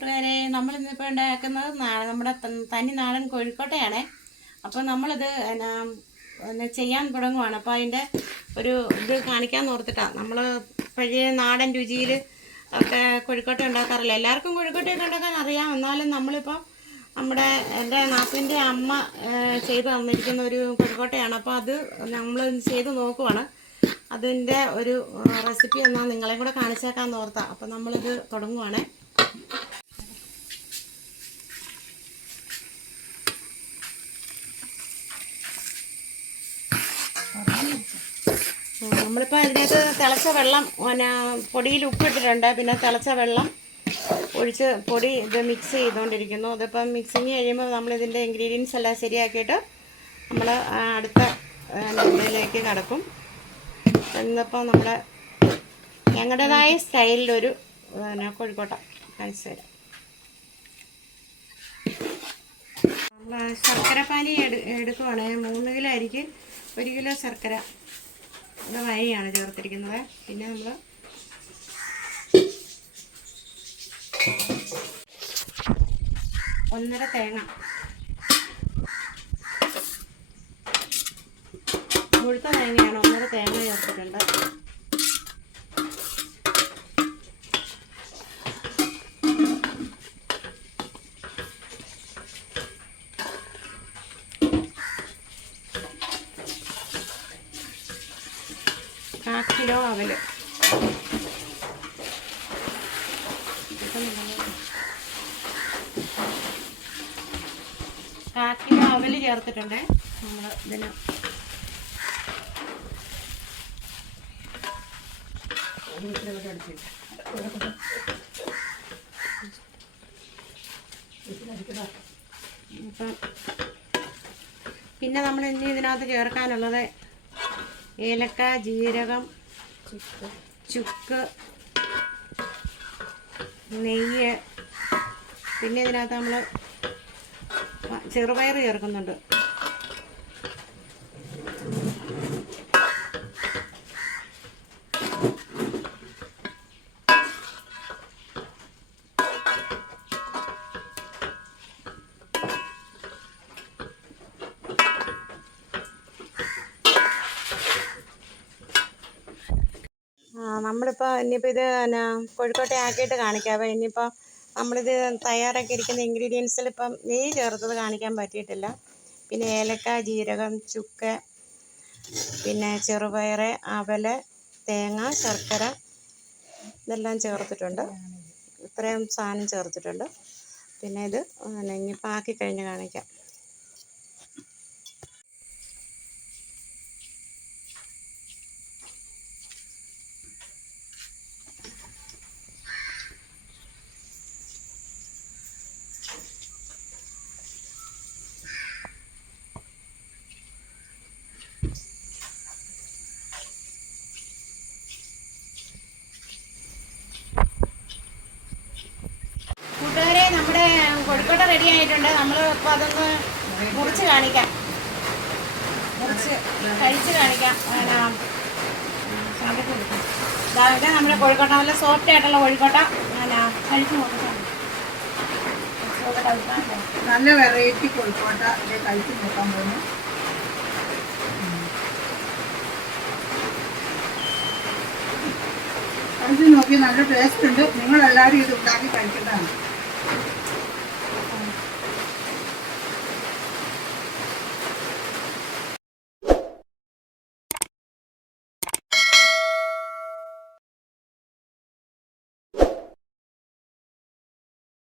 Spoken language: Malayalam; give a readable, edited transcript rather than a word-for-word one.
കൂട്ടുകാരെ, നമ്മളിന്നിപ്പോൾ ഉണ്ടാക്കുന്നത് നമ്മുടെ തനി നാടൻ കോഴിക്കോട്ടയാണ്. അപ്പോൾ നമ്മളിത് ചെയ്യാൻ തുടങ്ങുവാണ്. അപ്പോൾ അതിൻ്റെ ഒരു ഇത് കാണിക്കാൻ ഓർത്തിട്ടാണ്. നമ്മൾ പഴയ നാടൻ രുചിയിൽ ഒക്കെ കോഴിക്കോട്ട ഉണ്ടാക്കാറില്ല. എല്ലാവർക്കും കോഴിക്കോട്ടയൊക്കെ ഉണ്ടാക്കാൻ അറിയാം. എന്നാലും നമ്മളിപ്പോൾ എൻ്റെ നാത്തൂൻ്റെ അമ്മ ചെയ്ത് തന്നിരിക്കുന്ന ഒരു കോഴിക്കോട്ടയാണ്. അപ്പോൾ അത് നമ്മൾ ചെയ്ത് നോക്കുവാണ്. അതിൻ്റെ ഒരു റെസിപ്പി എന്നാൽ നിങ്ങളെ കൂടെ കാണിച്ചേക്കാമെന്ന് ഓർത്താണ്. അപ്പോൾ നമ്മളിത് തുടങ്ങുവാണ്. നമ്മളിപ്പോൾ അതിനകത്ത് തിളച്ച വെള്ളം പൊടിയിൽ ഉപ്പിട്ടിട്ടുണ്ട്. പിന്നെ തിളച്ച വെള്ളം ഒഴിച്ച് പൊടി ഇത് മിക്സ് ചെയ്തുകൊണ്ടിരിക്കുന്നു. അതിപ്പം മിക്സിങ് കഴിയുമ്പോൾ നമ്മളിതിൻ്റെ ഇൻഗ്രീഡിയൻസ് എല്ലാം ശരിയാക്കിയിട്ട് നമ്മൾ അടുത്ത ഇതിലേക്ക് കടക്കും. ഇന്നിപ്പോൾ നമ്മുടെ ഞങ്ങളുടേതായ സ്റ്റൈലിലൊരു കോഴിക്കോട്ട കാണിച്ചു തരാം. നമ്മൾ ശർക്കരപ്പാനി എടുക്കുവാണ്. 3 കിലോ അരിക്ക് 1 കിലോ ശർക്കര വഴിയാണ് ചേർത്തിരിക്കുന്നത്. പിന്നെ നമ്മൾ ഒന്നര തേങ്ങ, മുഴുത്ത തേങ്ങയാണ്, 1.5 തേങ്ങ ചേർത്തിട്ടുണ്ട്. ½ കിലോ അവല്, ½ കിലോ അവല് ചേർത്തിട്ടുണ്ട്. നമ്മൾ ഇതിന് അപ്പം പിന്നെ നമ്മൾ ഇനി ഇതിനകത്ത് ചേർക്കാനുള്ളത് ഏലക്ക, ജീരകം, ചുക്ക്, നെയ്യ്. പിന്നെ ഇതിനകത്ത് നമ്മൾ ചെറുപയർ ചേർക്കുന്നുണ്ട്. നമ്മളിപ്പോൾ ഇനിയിപ്പോൾ ഇത് കോഴിക്കോട്ടെ ആക്കിയിട്ട് കാണിക്കാം. ഇനിയിപ്പോൾ നമ്മളിത് തയ്യാറാക്കിയിരിക്കുന്ന ഇൻഗ്രീഡിയൻസിൽ ഇപ്പം നെയ്യ് ചേർത്തത് കാണിക്കാൻ പറ്റിയിട്ടില്ല. പിന്നെ ഏലക്ക, ജീരകം, ചുക്ക്, പിന്നെ ചെറുപയർ, അവല്, തേങ്ങ, ശർക്കര ഇതെല്ലാം ചേർത്തിട്ടുണ്ട്. ഇത്രയും സാധനം ചേർത്തിട്ടുണ്ട്. പിന്നെ ഇത് ഇനിയിപ്പോൾ ആക്കി കഴിഞ്ഞ് കാണിക്കാം. കൂട്ടുകാരെ, നമ്മുടെ കോഴിക്കോട്ട റെഡി ആയിട്ടുണ്ട്. നമ്മൾ ഇപ്പോൾ അതൊന്ന് മുറിച്ച് കാണിക്കാം, മുറിച്ച് കഴിച്ച് കാണിക്കാം. ഇതാകട്ടെ നമ്മുടെ കോഴിക്കോട്ട, നല്ല സോഫ്റ്റ് ആയിട്ടുള്ള കോഴിക്കോട്ട കഴിച്ച് നോക്കാം. നല്ല വെറൈറ്റി കോഴിക്കോട്ട കഴിച്ച് നോക്കാൻ പോകുന്നു. കഴിച്ച് നോക്കി നല്ല ടേസ്റ്റ് ഉണ്ട്. നിങ്ങളെല്ലാവരും ഇത് ഉണ്ടാക്കി കഴിക്കുന്നതാണ്.